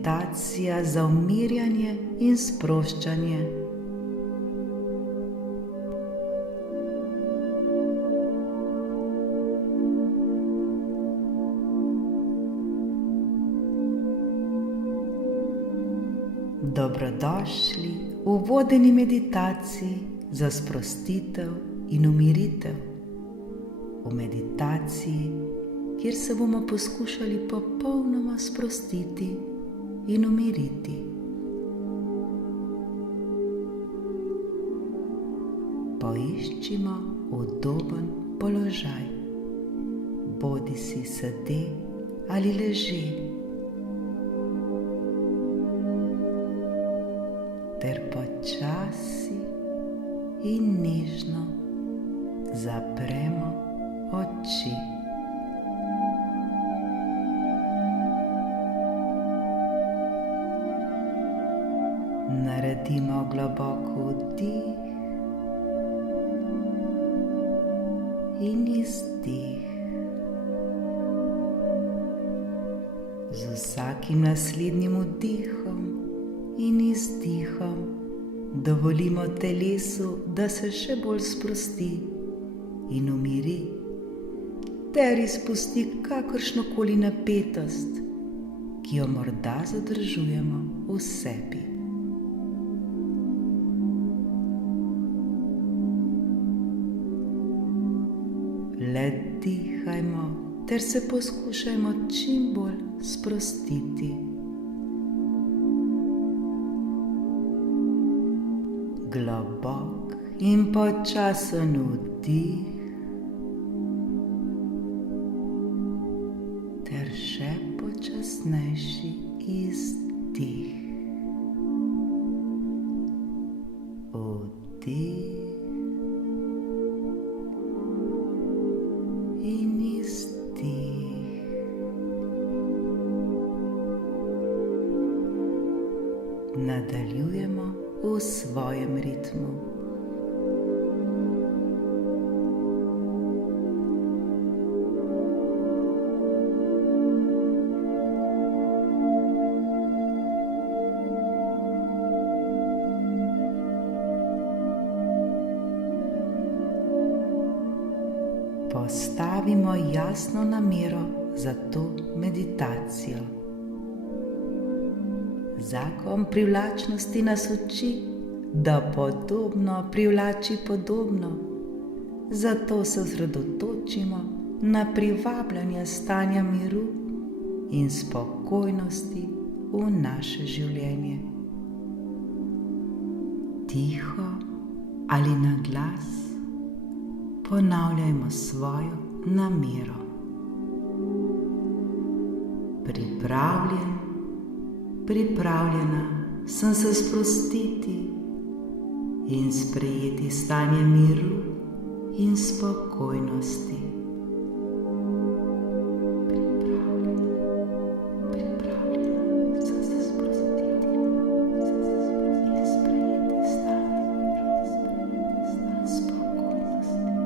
Meditacija za umirjanje in sproščanje. Dobrodošli v vodeni meditaciji za sprostitev in umiritev. V meditaciji, kjer se bomo poskušali popolnoma sprostiti in umiriti. Poiščimo udoben položaj, bodisi sede ali leže, ter počasi in nežno zapremo oči. Naredimo globok vdih in izdih. Z vsakim naslednjim vdihom in izdihom dovolimo telesu, da se še bolj sprosti in umiri, ter izpusti kakršnokoli napetost, ki jo morda zadržujemo v sebi. Le dihajmo ter se poskušajmo čim bolj sprostiti. Globok in počasen vdih ter še počasnejši izdih. Vdih in izdih. Nadaljujemo v svojem ritmu. Postavimo jasno namero za to meditacijo. Zakon privlačnosti nas uči, da podobno privlači podobno. Zato se osredotočimo na privabljanje stanja miru in spokojnosti v naše življenje. Tiho ali na glas ponavljajmo svojo namero. Pripravljena sem se sprostiti in sprejeti stanje miru in spokojnosti. Pripravljena sem se sprostiti in sprejeti stanje miru in spokojnosti.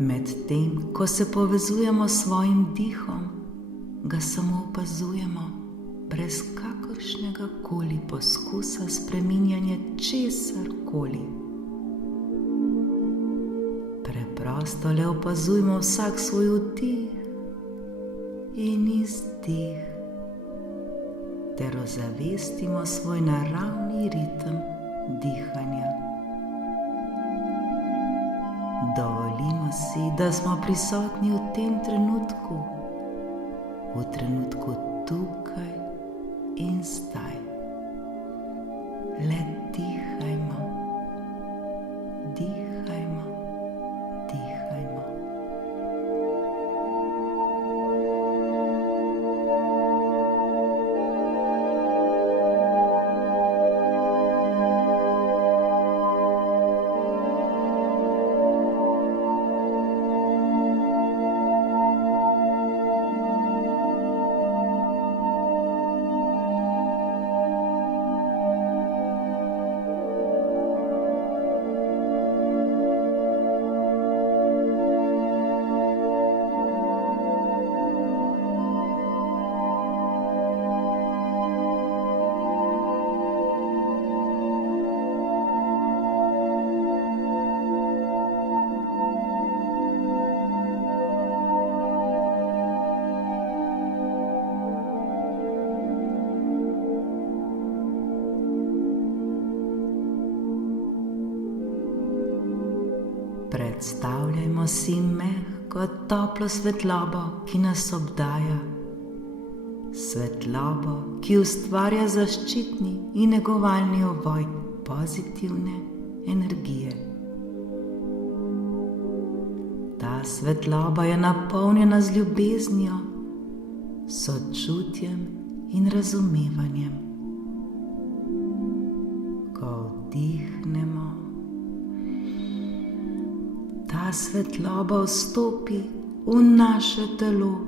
Medtem, ko se povezujemo s svojim dihom, ga samo opazujemo, brez kakršnega koli poskusa spreminjanja česarkoli. Preprosto le opazujmo vsak svoj vdih in izdih, ter ozavestimo svoj naravni ritem dihanja. Dovolimo si, da smo prisotni v tem trenutku, v trenutku tukaj in zdaj. Le dihajmo, dihajmo, dihajmo. Predstavljajmo si mehko, toplo svetlobo, ki nas obdaja. Svetlobo, ki ustvarja zaščitni in negovalni ovoj pozitivne energije. Ta svetloba je napolnjena z ljubeznijo, sočutjem in razumevanjem. Ko vdihnemo, ta svetloba vstopi v naše telo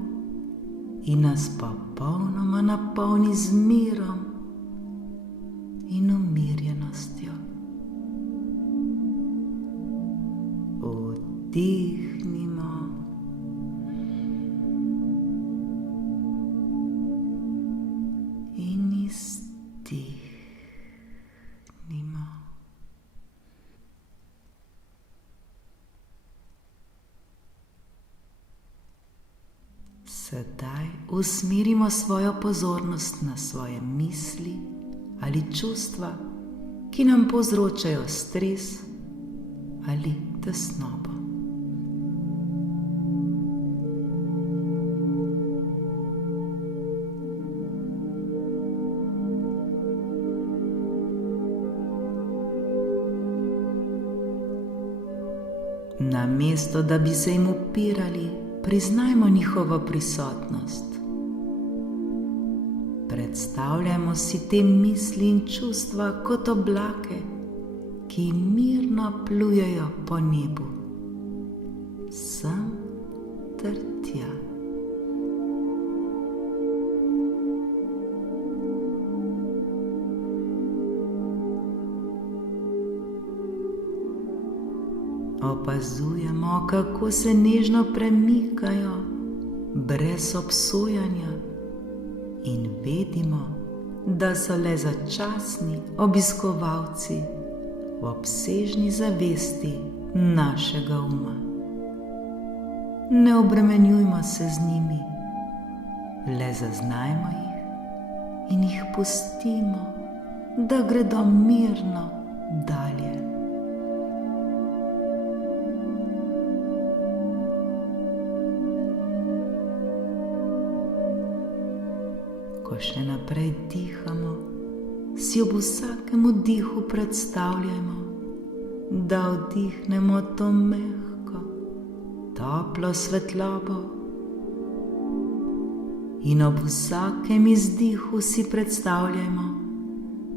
in nas popolnoma napolni z mirom in umirjenostjo. Vdihnimo in izdihnimo. Sedaj usmerimo svojo pozornost na svoje misli ali čustva, ki nam povzročajo stres ali tesnobo. Namesto da bi se jim upirali, priznajmo njihovo prisotnost. Predstavljajmo si te misli in čustva kot oblake, ki mirno plujejo po nebu, sem ter tja. Opazujemo, kako se nežno premikajo, brez obsojanja, in vedimo, da so le začasni obiskovalci v obsežni zavesti našega uma. Ne obremenjujmo se z njimi, le zaznajmo jih in jih pustimo, da gredo mirno dalje. Ko še naprej dihamo, si ob vsakem vdihu predstavljajmo, da vdihnemo to mehko, toplo svetlobo in ob vsakem izdihu si predstavljajmo,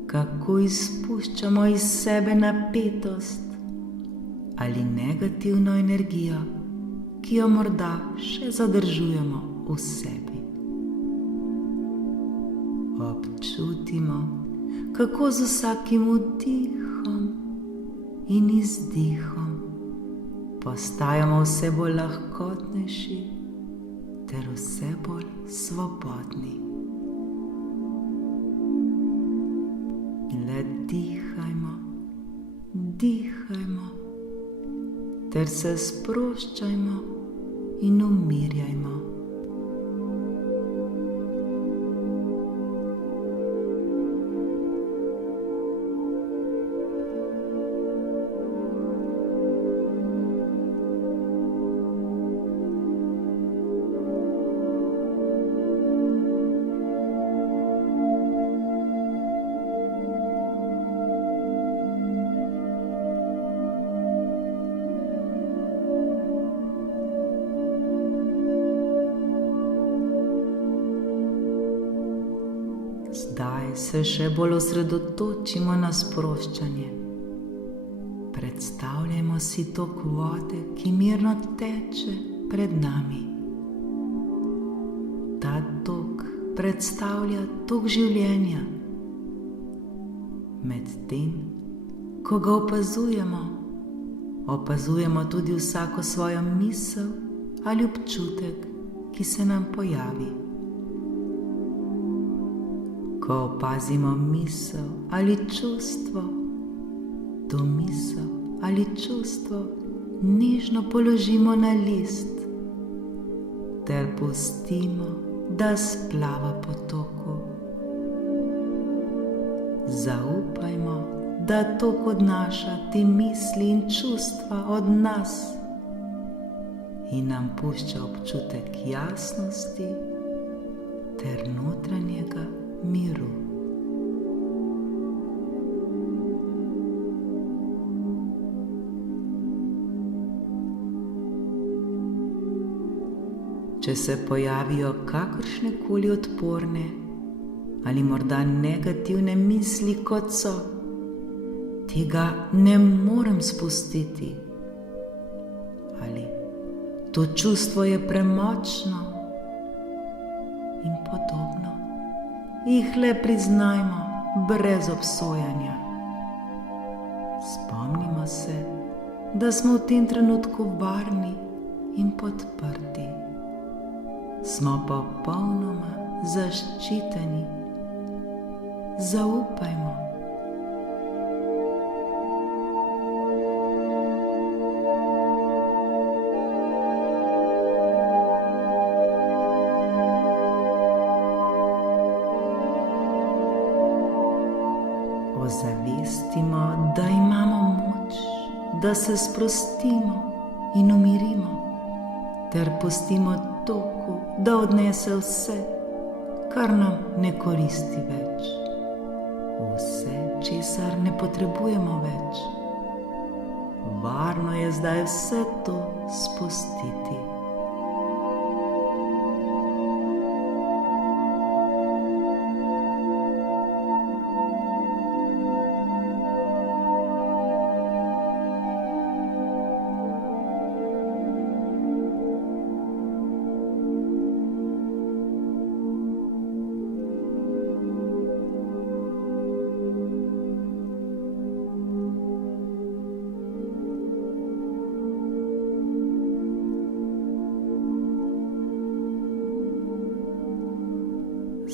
kako izpuščamo iz sebe napetost ali negativno energijo, ki jo morda še zadržujemo v sebi. Občutimo, kako z vsakim vdihom in izdihom postajamo vse bolj lahkotnejši ter vse bolj svobodni. Le dihajmo, dihajmo ter se sproščajmo in umirjajmo. Zdaj se še bolj osredotočimo na sproščanje. Predstavljajmo si tok vode, ki mirno teče pred nami. Ta tok predstavlja tok življenja. Medtem, ko ga opazujemo, opazujemo tudi vsako svojo misel ali občutek, ki se nam pojavi. Ko opazimo misel ali čustvo, to misel ali čustvo nežno položimo na list ter pustimo, da splava po toku. Zaupajmo, da tok odnaša te misli in čustva od nas in nam pušča občutek jasnosti ter notranjega miru. Če se pojavijo kakršnekoli odporne ali morda negativne misli, kot so: tega ne morem spustiti, ali to čustvo je premočno in podobno, jih le priznajmo brez obsojanja. Spomnimo se, da smo v tem trenutku varni in podprti. Smo popolnoma zaščiteni. Zaupajmo. Ozavestimo, da imamo moč, da se sprostimo in umirimo, ter pustimo toku, da odnese vse, kar nam ne koristi več. Vse, česar ne potrebujemo več. Varno je zdaj vse to spustiti.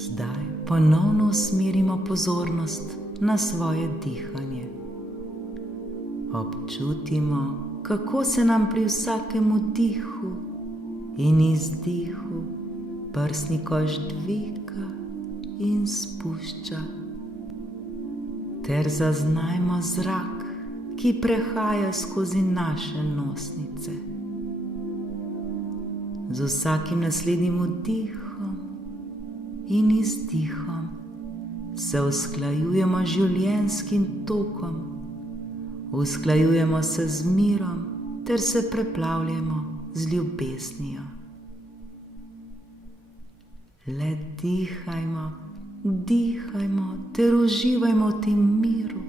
Zdaj ponovno usmerimo pozornost na svoje dihanje. Občutimo, kako se nam pri vsakem vdihu in izdihu prsni koš dviga in spušča, ter zaznajmo zrak, ki prehaja skozi naše nosnice. Z vsakim naslednjim vdihom in izdihom se usklajujemo z življenjskim tokom, usklajujemo se z mirom ter se preplavljamo z ljubeznijo. Le dihajmo, dihajmo ter uživajmo v tem miru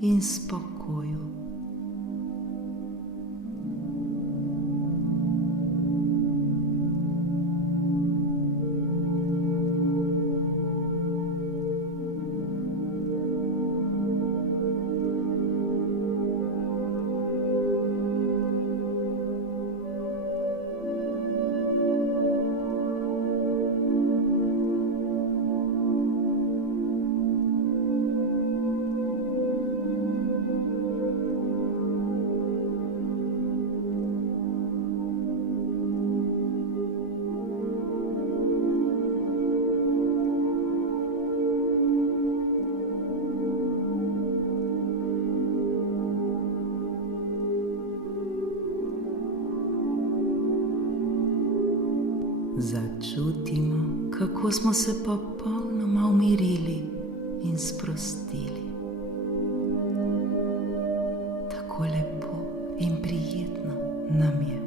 in spokoju. Začutimo, kako smo se popolnoma umirili in sprostili. Tako lepo in prijetno nam je.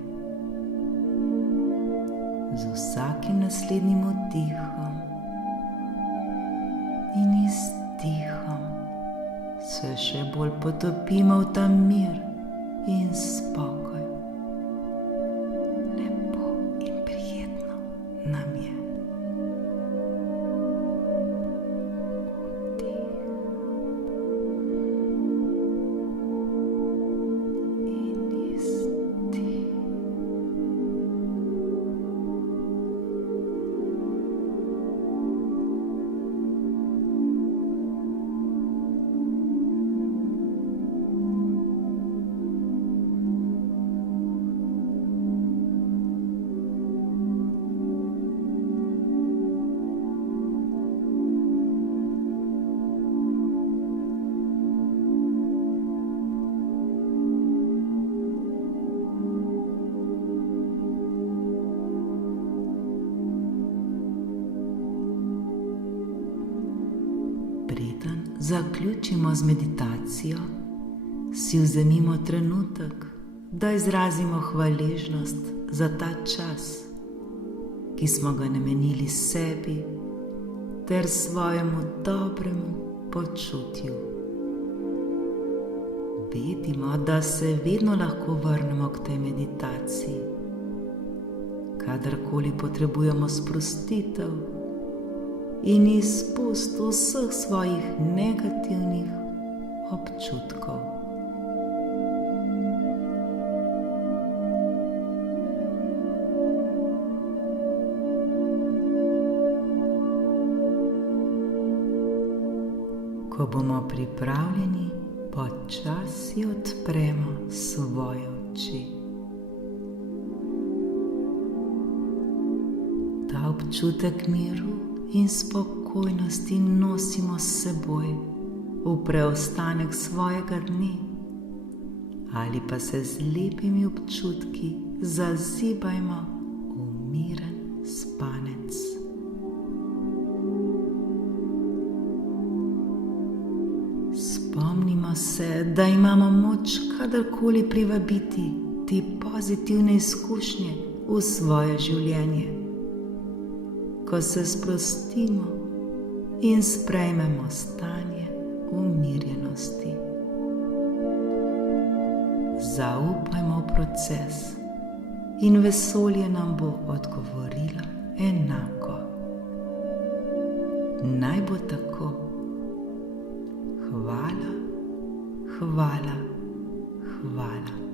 Z vsakim naslednjim vdihom in izdihom se še bolj potopimo v ta mir in spokoj. Nam je. zaključimo z meditacijo, si vzemimo trenutek, da izrazimo hvaležnost za ta čas, ki smo ga namenili sebi ter svojemu dobremu počutju. Vedimo, da se vedno lahko vrnemo k tej meditaciji, kadarkoli potrebujemo sprostitev in izpust vseh svojih negativnih občutkov. Ko bomo pripravljeni, počasi odpremo svoje oči. Ta občutek miru in spokojnosti nosimo s seboj v preostanek svojega dne, ali pa se z lepimi občutki zazibajmo v miren spanec. Spomnimo se, da imamo moč kadarkoli privabiti te pozitivne izkušnje v svoje življenje. Ko se sprostimo in sprejmemo stanje umirjenosti. Zaupajmo v proces in vesolje nam bo odgovorilo enako. Naj bo tako. Hvala, hvala, hvala.